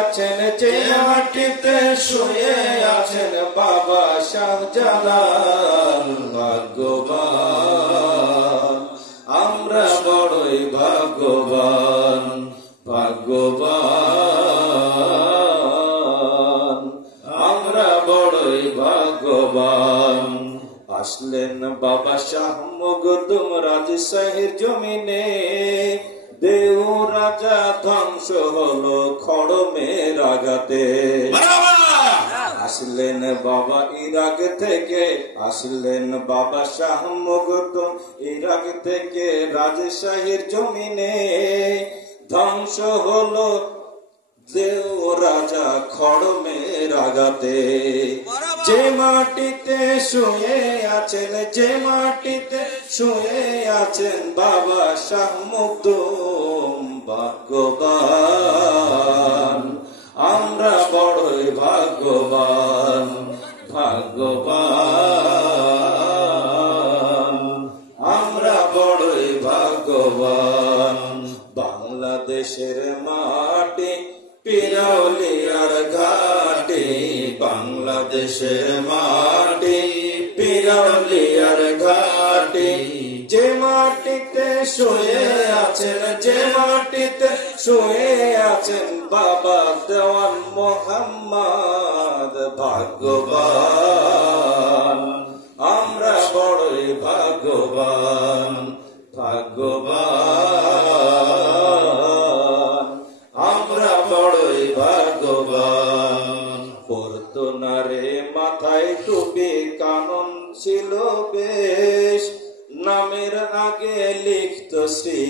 আছেন যে মাটিতে শুয়ে আছেন বাবা শাহজালাল। ভাগ্যবান আমরা বড়ই ভাগ্যবান, ভাগ্যবান আমরা বড়ই ভাগ্যবান। আসলেন বাবা শাহ মখদুম রাজশাহীর জমিনে, দেও রাজা ধ্বংস হলো খড়মের আঘাতে। আসলেন বাবা ইরাক থেকে, আসলেন বাবা শাহ মখদুম ইরাক থেকে রাজশাহীর জমিনে, ধ্বংস হলো দেও রাজা খড়মের আঘাতে। যে মাটিতে শুয়ে আছেন, যে মাটিতে শুয়ে আছেন বাবা শাহ মখদুম। ভাগ্যবান আমরা বড়ই ভাগ্যবান, ভাগ্যবান আমরা বড়ই ভাগ্যবান। বাংলাদেশের মাটি পিরাউলিয়ার ঘাটি, বাংলাদেশের মাটি পিরাউলিয়ার ঘাটি। যে মাটিতে শুয়ে আছেন, যে মাটিতে শুয়ে আছেন বাবা দেওয়ান মোহাম্মদ। ভাগ্যবান আমরা বড়ই ভাগ্যবান, ভাগ্যবান আমরা বড়ই ভাগ্যবান। পড়তো না রে মাথায় টুপি, কানন ছিল বেশ, নামের আগে লিখতো শ্রী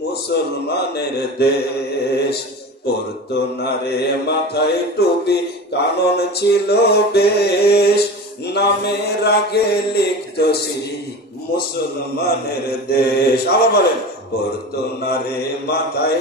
মুসলমানের দেশ। পড়তো না রে মাথায় টুপি, কানন ছিল বেশ, নামের আগে লিখতো শ্রী মুসলমানের দেশ। আবার বলেন, পড়তো না রে মাথায়